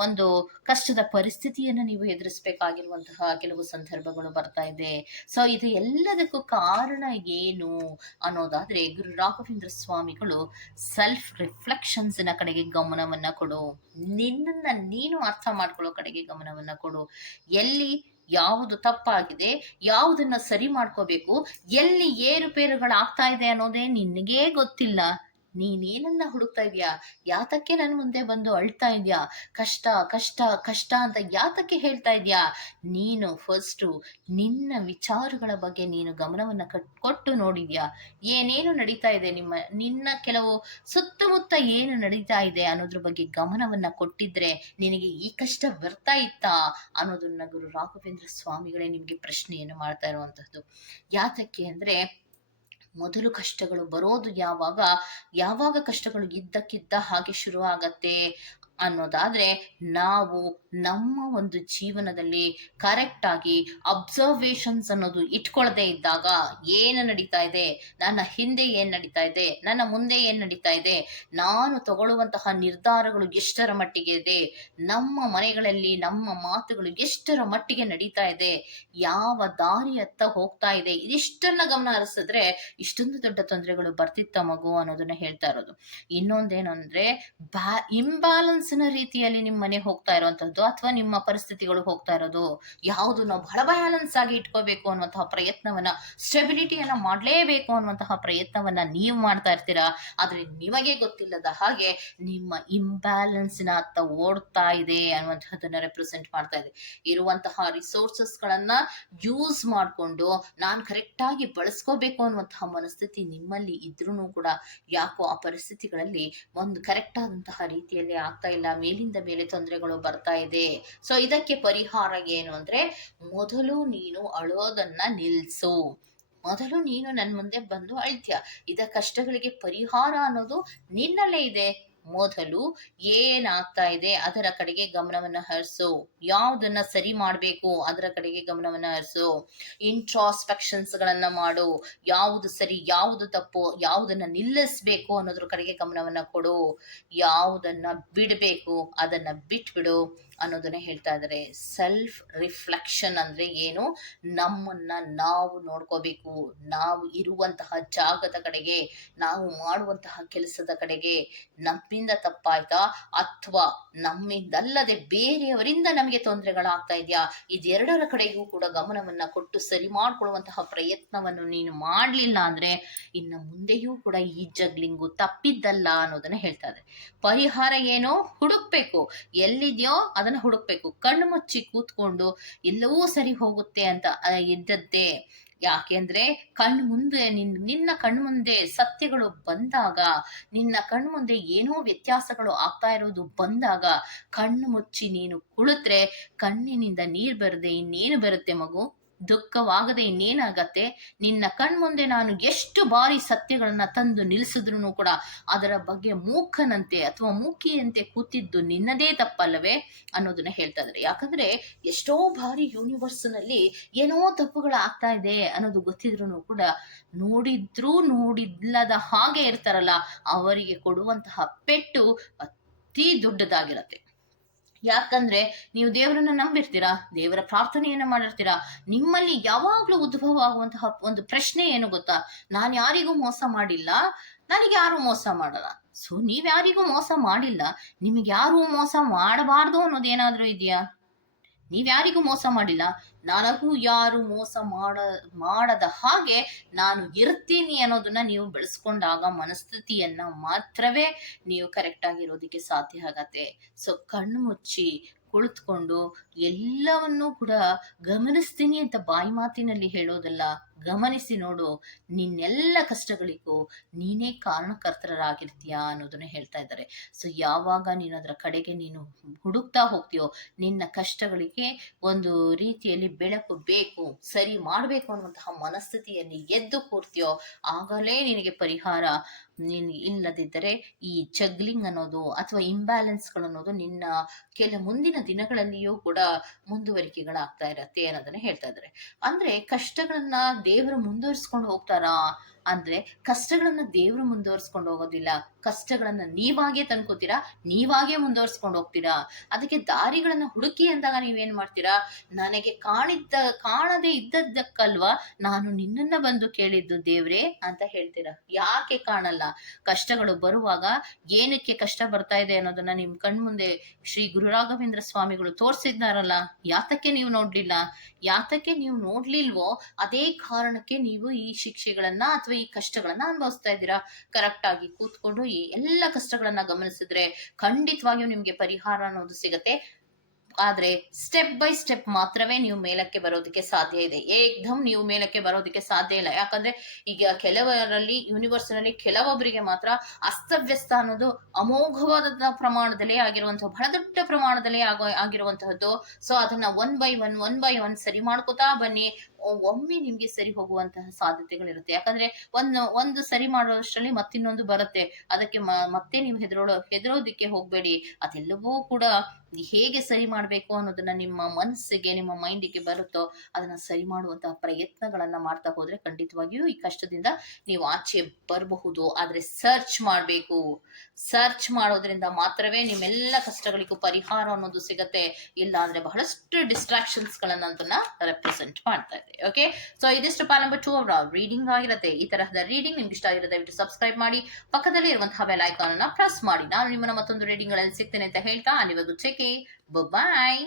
ಒಂದು ಕಷ್ಟದ ಪರಿಸ್ಥಿತಿಯನ್ನು ನೀವು ಎದುರಿಸಬೇಕಾಗಿರುವಂತಹ ಕೆಲವು ಸಂದರ್ಭಗಳು ಬರ್ತಾ ಇದೆ. ಸೊ ಇದು ಎಲ್ಲದಕ್ಕೂ ಕಾರಣ ಏನು ಅನ್ನೋದಾದ್ರೆ, ಗುರು ರಾಘವೇಂದ್ರ ಸ್ವಾಮಿಗಳು ಸೆಲ್ಫ್ ರಿಫ್ಲೆಕ್ಷನ್ಸ್ ನ ಕಡೆಗೆ ಗಮನವನ್ನ ಕೊಡು, ನಿನ್ನನ್ನ ನೀನು ಅರ್ಥ ಮಾಡ್ಕೊಳ್ಳೋ ಕಡೆಗೆ ಗಮನವನ್ನ ಕೊಡು. ಎಲ್ಲಿ ಯಾವುದು ತಪ್ಪಾಗಿದೆ, ಯಾವುದನ್ನ ಸರಿ ಮಾಡ್ಕೋಬೇಕು, ಎಲ್ಲಿ ಏರುಪೇರುಗಳಾಗ್ತಾ ಇದೆ ಅನ್ನೋದೇ ನಿನಗೇ ಗೊತ್ತಿಲ್ಲ. ನೀನೇನನ್ನ ಹುಡುಕ್ತಾ ಇದೀಯಾ? ಯಾತಕ್ಕೆ ನನ್ನ ಮುಂದೆ ಬಂದು ಅಳ್ತಾ ಇದೆಯಾ? ಕಷ್ಟ ಕಷ್ಟ ಕಷ್ಟ ಅಂತ ಯಾತಕ್ಕೆ ಹೇಳ್ತಾ ಇದೆಯಾ? ನೀನು ಫಸ್ಟು ನಿನ್ನ ವಿಚಾರಗಳ ಬಗ್ಗೆ ನೀನು ಗಮನವನ್ನ ಕೊಟ್ಟು ನೋಡಿದ್ಯಾ? ಏನೇನು ನಡೀತಾ ಇದೆ, ನಿನ್ನ ಕೆಲವು ಸುತ್ತಮುತ್ತ ಏನು ನಡೀತಾ ಇದೆ ಅನ್ನೋದ್ರ ಬಗ್ಗೆ ಗಮನವನ್ನ ಕೊಟ್ಟಿದ್ರೆ ನಿನಗೆ ಈ ಕಷ್ಟ ಬರ್ತಾ ಇತ್ತಾ ಅನ್ನೋದನ್ನ ಗುರು ರಾಘವೇಂದ್ರ ಸ್ವಾಮಿಗಳೇ ನಿಮ್ಗೆ ಪ್ರಶ್ನೆಯನ್ನು ಮಾಡ್ತಾ ಇರುವಂತಹದ್ದು. ಯಾತಕ್ಕೆ ಅಂದ್ರೆ, ಮೊದಲು ಕಷ್ಟಗಳು ಬರೋದು ಯಾವಾಗ ಕಷ್ಟಗಳು ಇದ್ದಕ್ಕಿದ್ದ ಹಾಗೆ ಶುರು ಆಗತ್ತೆ, ಅನ್ನೋದಾದ್ರೆ ನಾವು ನಮ್ಮ ಒಂದು ಜೀವನದಲ್ಲಿ ಕರೆಕ್ಟ್ ಆಗಿ ಅಬ್ಸರ್ವೇಷನ್ಸ್ ಅನ್ನೋದು ಇಟ್ಕೊಳ್ಳದೆ ಇದ್ದಾಗ ಏನು ನಡೀತಾ ಇದೆ, ನನ್ನ ಹಿಂದೆ ಏನ್ ನಡೀತಾ ಇದೆ, ನನ್ನ ಮುಂದೆ ಏನ್ ನಡೀತಾ ಇದೆ, ನಾನು ತಗೊಳ್ಳುವಂತಹ ನಿರ್ಧಾರಗಳು ಎಷ್ಟರ ಮಟ್ಟಿಗೆ ಇದೆ, ನಮ್ಮ ಮನೆಗಳಲ್ಲಿ ನಮ್ಮ ಮಾತುಗಳು ಎಷ್ಟರ ಮಟ್ಟಿಗೆ ನಡೀತಾ ಇದೆ, ಯಾವ ದಾರಿಯತ್ತ ಹೋಗ್ತಾ ಇದೆ, ಇದಿಷ್ಟನ್ನ ಗಮನ ಹರಿಸಿದ್ರೆ ಇಷ್ಟೊಂದು ದೊಡ್ಡ ತೊಂದರೆಗಳು ಬರ್ತಿತ್ತ ಮಗು ಅನ್ನೋದನ್ನ ಹೇಳ್ತಾ ಇರೋದು. ಇನ್ನೊಂದೇನಂದ್ರೆ ಇಂಬ್ಯಾಲೆನ್ಸ್ ರೀತಿಯಲ್ಲಿ ನಿಮ್ಮ ಮನೆ ಹೋಗ್ತಾ ಇರುವಂತದ್ದು ಅಥವಾ ನಿಮ್ಮ ಪರಿಸ್ಥಿತಿಗಳು ಹೋಗ್ತಾ ಇರೋದು ಯಾವುದು, ನಾವು ಬಹಳ ಬ್ಯಾಲೆನ್ಸ್ ಆಗಿ ಇಟ್ಕೋಬೇಕು ಅನ್ನುವಂತಹ ಪ್ರಯತ್ನವನ್ನ, ಸ್ಟೆಬಿಲಿಟಿಯನ್ನ ಮಾಡಲೇಬೇಕು ಅನ್ನುವಂತಹ ಪ್ರಯತ್ನವನ್ನ ನೀವು ಮಾಡ್ತಾ ಇರ್ತೀರಾ. ಆದ್ರೆ ನಿಮಗೆ ಗೊತ್ತಿಲ್ಲದ ಹಾಗೆ ನಿಮ್ಮ ಇಂಬ್ಯಾಲೆನ್ಸ್ನ ಅತ್ತ ಓಡ್ತಾ ಇದೆ ಅನ್ನುವಂತಹದನ್ನ ರೆಪ್ರೆಸೆಂಟ್ ಮಾಡ್ತಾ ಇದೆ. ಇರುವಂತಹ ರಿಸೋರ್ಸಸ್ ಗಳನ್ನ ಯೂಸ್ ಮಾಡಿಕೊಂಡು ನಾನು ಕರೆಕ್ಟ್ ಆಗಿ ಬಳಸ್ಕೋಬೇಕು ಅನ್ನುವಂತಹ ಮನಸ್ಥಿತಿ ನಿಮ್ಮಲ್ಲಿ ಇದ್ರೂ ಕೂಡ ಯಾಕೋ ಆ ಪರಿಸ್ಥಿತಿಗಳಲ್ಲಿ ಒಂದು ಕರೆಕ್ಟ್ ಆದಂತಹ ರೀತಿಯಲ್ಲಿ ಆಗ್ತಾ ಇಲ್ಲ, ಮೇಲಿಂದ ಮೇಲೆ ತೊಂದರೆಗಳು ಬರ್ತಾ ಇದೆ. ಸೊ ಇದಕ್ಕೆ ಪರಿಹಾರ ಏನು ಅಂದ್ರೆ, ಮೊದಲು ನೀನು ಅಳೋದನ್ನ ನಿಲ್ಸು. ಮೊದಲು ನೀನು ನನ್ನ ಮುಂದೆ ಬಂದು ಅಳ್ತೀಯ, ಇದ ಕಷ್ಟಗಳಿಗೆ ಪರಿಹಾರ ಅನ್ನೋದು ನಿನ್ನಲ್ಲೇ ಇದೆ. ಮೊದಲು ಏನಾಗ್ತಾ ಇದೆ ಅದರ ಕಡೆಗೆ ಗಮನವನ್ನ ಹರಿಸು, ಯಾವುದನ್ನ ಸರಿ ಮಾಡ್ಬೇಕು ಅದರ ಕಡೆಗೆ ಗಮನವನ್ನ ಹರಿಸು, ಇಂಟ್ರಾಸ್ಪೆಕ್ಷನ್ಸ್ ಗಳನ್ನ ಮಾಡು, ಯಾವುದು ಸರಿ ಯಾವುದು ತಪ್ಪು, ಯಾವುದನ್ನ ನಿಲ್ಲಿಸ್ಬೇಕು ಅನ್ನೋದ್ರ ಕಡೆಗೆ ಗಮನವನ್ನ ಕೊಡು, ಯಾವುದನ್ನ ಬಿಡಬೇಕು ಅದನ್ನ ಬಿಟ್ಬಿಡು ಅನ್ನೋದನ್ನ ಹೇಳ್ತಾ ಇದ್ದಾರೆ. ಸೆಲ್ಫ್ ರಿಫ್ಲೆಕ್ಷನ್ ಅಂದ್ರೆ ಏನು, ನಮ್ಮನ್ನ ನಾವು ನೋಡ್ಕೋಬೇಕು. ನಾವು ಇರುವಂತಹ ಜಾಗದ ಕಡೆಗೆ, ನಾವು ಮಾಡುವಂತಹ ಕೆಲಸದ ಕಡೆಗೆ ನಮ್ಮಿಂದ ತಪ್ಪಾಯ್ತಾ ಅಥವಾ ನಮ್ಮಿಂದಲ್ಲದೆ ಬೇರೆಯವರಿಂದ ನಮಗೆ ತೊಂದರೆಗಳಾಗ್ತಾ ಇದೆಯಾ, ಇದೆರಡರ ಕಡೆಗೂ ಕೂಡ ಗಮನವನ್ನ ಕೊಟ್ಟು ಸರಿ ಮಾಡ್ಕೊಳ್ಳುವಂತಹ ಪ್ರಯತ್ನವನ್ನು ನೀನು ಮಾಡ್ಲಿಲ್ಲ ಅಂದ್ರೆ ಇನ್ನು ಮುಂದೆಯೂ ಕೂಡ ಈ ಜಗ್ಲಿಂಗು ತಪ್ಪಿದ್ದಲ್ಲ ಅನ್ನೋದನ್ನ ಹೇಳ್ತಾ ಇದೆ. ಪರಿಹಾರ ಏನೋ ಹುಡುಕ್ಬೇಕು, ಎಲ್ಲಿದ್ಯೋ ಅದನ್ನ ಹುಡುಕ್ಬೇಕು. ಕಣ್ಣು ಮುಚ್ಚಿ ಕೂತ್ಕೊಂಡು ಎಲ್ಲವೂ ಸರಿ ಹೋಗುತ್ತೆ ಅಂತ ಇದ್ದದ್ದೇ. ಯಾಕೆಂದ್ರೆ ಮುಂದೆ ನಿನ್ನ ಕಣ್ಮುಂದೆ ಸತ್ಯಗಳು ಬಂದಾಗ, ನಿನ್ನ ಕಣ್ಮುಂದೆ ಏನೋ ವ್ಯತ್ಯಾಸಗಳು ಆಗ್ತಾ ಇರೋದು ಬಂದಾಗ ಕಣ್ಣು ಮುಚ್ಚಿ ನೀನು ಕುಳಿತ್ರೆ ಕಣ್ಣಿನಿಂದ ನೀರ್ ಬರದೆ ಇನ್ನೇನು ಬರುತ್ತೆ ಮಗು, ದುಃಖವಾಗದೆ ಇನ್ನೇನಾಗತ್ತೆ. ನಿನ್ನ ಕಣ್ಮುಂದೆ ನಾನು ಎಷ್ಟು ಬಾರಿ ಸತ್ಯಗಳನ್ನ ತಂದು ನಿಲ್ಸಿದ್ರು ಕೂಡ ಅದರ ಬಗ್ಗೆ ಮೂಕನಂತೆ ಅಥವಾ ಮೂಕಿಯಂತೆ ಕೂತಿದ್ದು ನಿನ್ನದೇ ತಪ್ಪಲ್ಲವೇ ಅನ್ನೋದನ್ನ ಹೇಳ್ತಾ ಇದ್ದಾರೆ. ಯಾಕಂದ್ರೆ ಎಷ್ಟೋ ಬಾರಿ ಯೂನಿವರ್ಸ್ ನಲ್ಲಿ ಏನೋ ತಪ್ಪುಗಳು ಆಗ್ತಾ ಇದೆ ಅನ್ನೋದು ಗೊತ್ತಿದ್ರು ಕೂಡ ನೋಡಿದ್ಲದ ಹಾಗೆ ಇರ್ತಾರಲ್ಲ, ಅವರಿಗೆ ಕೊಡುವಂತಹ ಪೆಟ್ಟು ಅತಿ ದೊಡ್ಡದಾಗಿರತ್ತೆ. ಯಾಕಂದ್ರೆ ನೀವು ದೇವರನ್ನ ನಂಬಿರ್ತೀರಾ, ದೇವರ ಪ್ರಾರ್ಥನೆಯನ್ನ ಮಾಡಿರ್ತೀರಾ. ನಿಮ್ಮಲ್ಲಿ ಯಾವಾಗ್ಲೂ ಉದ್ಭವ ಆಗುವಂತಹ ಒಂದು ಪ್ರಶ್ನೆ ಏನು ಗೊತ್ತಾ, ನಾನು ಯಾರಿಗೂ ಮೋಸ ಮಾಡಿಲ್ಲ, ನನಗೆ ಯಾರು ಮೋಸ ಮಾಡಲ್ಲ. ಸೊ ನೀವ್ ಯಾರಿಗೂ ಮೋಸ ಮಾಡಿಲ್ಲ, ನಿಮಗೆ ಯಾರು ಮೋಸ ಮಾಡಬಾರ್ದು ಅನ್ನೋದೇನಾದ್ರೂ ಇದೆಯಾ? ನೀವ್ಯಾರಿಗೂ ಮೋಸ ಮಾಡಿಲ್ಲ, ನನಗೂ ಯಾರು ಮೋಸ ಮಾಡದ ಹಾಗೆ ನಾನು ಇರ್ತೀನಿ ಅನ್ನೋದನ್ನ ನೀವು ಬೆಳೆಸ್ಕೊಂಡಾಗ ಮನಸ್ಥಿತಿಯನ್ನ ಮಾತ್ರವೇ ನೀವು ಕರೆಕ್ಟ್ ಆಗಿರೋದಕ್ಕೆ ಸಾಧ್ಯ ಆಗತ್ತೆ. ಸೊ ಕಣ್ಣು ಮುಚ್ಚಿ ಕುಳಿತುಕೊಂಡು ಎಲ್ಲವನ್ನೂ ಕೂಡ ಗಮನಿಸ್ತೀನಿ ಅಂತ ಬಾಯಿ ಮಾತಿನಲ್ಲಿ ಹೇಳೋದಲ್ಲ, ಗಮನಿಸಿ ನೋಡು, ನಿನ್ನೆಲ್ಲ ಕಷ್ಟಗಳಿಗೂ ನೀನೇ ಕಾರಣಕರ್ತರಾಗಿರ್ತೀಯಾ ಅನ್ನೋದನ್ನ ಹೇಳ್ತಾ ಇದ್ದಾರೆ. ಸೊ ಯಾವಾಗ ನೀನು ಅದರ ಕಡೆಗೆ ನೀನು ಹುಡುಕ್ತಾ ಹೋಗ್ತೀಯೋ, ನಿನ್ನ ಕಷ್ಟಗಳಿಗೆ ಒಂದು ರೀತಿಯಲ್ಲಿ ಬೆಳಕು ಬೇಕು, ಸರಿ ಮಾಡಬೇಕು ಅನ್ನುವಂತಹ ಮನಸ್ಥಿತಿಯಲ್ಲಿ ಎದ್ದು ಕೂರ್ತೀಯೋ, ಆಗಲೇ ನಿನಗೆ ಪರಿಹಾರ. ಇಲ್ಲದಿದ್ದರೆ ಈ ಜಗ್ಲಿಂಗ್ ಅನ್ನೋದು ಅಥವಾ ಇಂಬ್ಯಾಲೆನ್ಸ್ಗಳನ್ನೋದು ನಿನ್ನ ಮುಂದಿನ ದಿನಗಳಲ್ಲಿಯೂ ಕೂಡ ಮುಂದುವರಿಕೆಗಳಾಗ್ತಾ ಇರತ್ತೆ ಅನ್ನೋದನ್ನ ಹೇಳ್ತಾ ಇದ್ದಾರೆ. ಅಂದ್ರೆ ಕಷ್ಟಗಳನ್ನ ದೇವರು ಮುಂದುವರಿಸ್ಕೊಂಡು ಹೋಗ್ತಾರಾ ಅಂದ್ರೆ, ಕಷ್ಟಗಳನ್ನ ದೇವರು ಮುಂದುವರಿಸ್ಕೊಂಡು ಹೋಗೋದಿಲ್ಲ, ಕಷ್ಟಗಳನ್ನ ನೀವಾಗೇ ತಂದ್ಕೋತೀರಾ, ನೀವಾಗೇ ಮುಂದುವರಿಸ್ಕೊಂಡು ಹೋಗ್ತೀರಾ. ಅದಕ್ಕೆ ದಾರಿಗಳನ್ನ ಹುಡುಕಿ ಅಂದಾಗ ನೀವೇನ್ ಮಾಡ್ತೀರಾ, ನನಗೆ ಕಾಣದೇ ಇದ್ದದ್ದಕ್ಕಲ್ವಾ ನಾನು ನಿನ್ನನ್ನ ಬಂದು ಕೇಳಿದ್ದು ದೇವ್ರೆ ಅಂತ ಹೇಳ್ತೀರಾ. ಯಾಕೆ ಕಾಣಲ್ಲ? ಕಷ್ಟಗಳು ಬರುವಾಗ ಏನಕ್ಕೆ ಕಷ್ಟ ಬರ್ತಾ ಇದೆ ಅನ್ನೋದನ್ನ ನಿಮ್ ಕಣ್ಮುಂದೆ ಶ್ರೀ ಗುರುರಾಘವೇಂದ್ರ ಸ್ವಾಮಿಗಳು ತೋರ್ಸಿದ್ದಾರಲ್ಲ, ಯಾತಕ್ಕೆ ನೀವು ನೋಡ್ಲಿಲ್ಲ? ಯಾತಕ್ಕೆ ನೀವು ನೋಡ್ಲಿಲ್ವೋ ಅದೇ ಕಾರಣಕ್ಕೆ ನೀವು ಈ ಶಿಕ್ಷೆಗಳನ್ನ ಅಥವಾ ಈ ಕಷ್ಟಗಳನ್ನ ಅನುಭವಿಸ್ತಾ ಇದ್ದೀರಾ. ಕರೆಕ್ಟ್ ಆಗಿ ಕೂತ್ಕೊಂಡು ಈ ಎಲ್ಲ ಕಷ್ಟಗಳನ್ನ ಗಮನಿಸಿದ್ರೆ ಖಂಡಿತವಾಗಿಯೂ ನಿಮ್ಗೆ ಪರಿಹಾರ ಅನ್ನೋದು ಸಿಗತ್ತೆ. ಆದ್ರೆ ಸ್ಟೆಪ್ ಬೈ ಸ್ಟೆಪ್ ಮಾತ್ರವೇ ನೀವು ಮೇಲಕ್ಕೆ ಬರೋದಕ್ಕೆ ಸಾಧ್ಯ ಇದೆ. ಏಕ್ದಮ್ ನೀವು ಮೇಲಕ್ಕೆ ಬರೋದಕ್ಕೆ ಸಾಧ್ಯ ಇಲ್ಲ. ಯಾಕಂದ್ರೆ ಈಗ ಕೆಲವರಲ್ಲಿ ಯೂನಿವರ್ಸ್ನಲ್ಲಿ ಕೆಲವೊಬ್ಬರಿಗೆ ಮಾತ್ರ ಅಸ್ತವ್ಯಸ್ತ ಅನ್ನೋದು ಅಮೋಘವಾದ ಪ್ರಮಾಣದಲ್ಲಿ ಆಗಿರುವಂತಹ, ಬಹಳ ದೊಡ್ಡ ಪ್ರಮಾಣದಲ್ಲಿ ಆಗಿರುವಂತಹದ್ದು. ಸೊ ಅದನ್ನ ಒನ್ ಬೈ ಒನ್ ಸರಿ ಮಾಡ್ಕೋತಾ ಬನ್ನಿ. ಒಮ್ಮೆ ನಿಮ್ಗೆ ಸರಿ ಹೋಗುವಂತಹ ಸಾಧ್ಯತೆಗಳಿರುತ್ತೆ. ಯಾಕಂದ್ರೆ ಒಂದು ಸರಿ ಮಾಡೋಷ್ಟರಲ್ಲಿ ಮತ್ತಿನ್ನೊಂದು ಬರುತ್ತೆ. ಅದಕ್ಕೆ ಮತ್ತೆ ನೀವು ಹೆದರೋದಿಕ್ಕೆ ಹೋಗ್ಬೇಡಿ. ಅದೆಲ್ಲವೂ ಕೂಡ ಹೇಗೆ ಸರಿ ಮಾಡ್ಬೇಕು ಅನ್ನೋದನ್ನ ನಿಮ್ಮ ಮನಸ್ಸಿಗೆ, ನಿಮ್ಮ ಮೈಂಡಿಗೆ ಬರುತ್ತೋ ಅದನ್ನ ಸರಿ ಮಾಡುವಂತಹ ಪ್ರಯತ್ನಗಳನ್ನ ಮಾಡ್ತಾ ಹೋದ್ರೆ ಖಂಡಿತವಾಗಿಯೂ ಈ ಕಷ್ಟದಿಂದ ನೀವು ಆಚೆ ಬರಬಹುದು. ಆದ್ರೆ ಸರ್ಚ್ ಮಾಡ್ಬೇಕು. ಸರ್ಚ್ ಮಾಡೋದ್ರಿಂದ ಮಾತ್ರವೇ ನಿಮ್ಮೆಲ್ಲ ಕಷ್ಟಗಳಿಗೂ ಪರಿಹಾರ ಅನ್ನೋದು ಸಿಗತ್ತೆ. ಇಲ್ಲ ಅಂದ್ರೆ ಬಹಳಷ್ಟು ಡಿಸ್ಟ್ರಾಕ್ಷನ್ಸ್ ಗಳನ್ನ ಅದನ್ನ ರೆಪ್ರೆಸೆಂಟ್ ಮಾಡ್ತಾ ಇದೆ. ಓಕೆ, ಸೊ ಇದಿಷ್ಟು ಪಾರ್ಟ್ ನಂಬರ್ 2 ಅವರ ರೀಡಿಂಗ್ ಆಗಿರುತ್ತೆ. ಈ ತರಹದ ರೀಡಿಂಗ್ ನಿಮ್ಗೆ ಇಷ್ಟ ಆಗಿರುತ್ತೆ ದಯವಿಟ್ಟು ಸಬ್ಸ್ಕ್ರೈಬ್ ಮಾಡಿ, ಪಕ್ಕದಲ್ಲಿ ಇರುವಂತಹ ಬೆಲ್ ಐಕಾನ್ ಅನ್ನ ಪ್ರೆಸ್ ಮಾಡಿ. ನಾನು ನಿಮ್ಮನ್ನ ಮತ್ತೊಂದು ರೀಡಿಂಗ್ ಗಳಲ್ಲಿ ಸಿಗ್ತೇನೆ ಅಂತ ಹೇಳ್ತಾ ಅಲ್ಲಿವರೆಗೂ ಟೇಕ್ ಕೇರ್, ಬಾಯ್.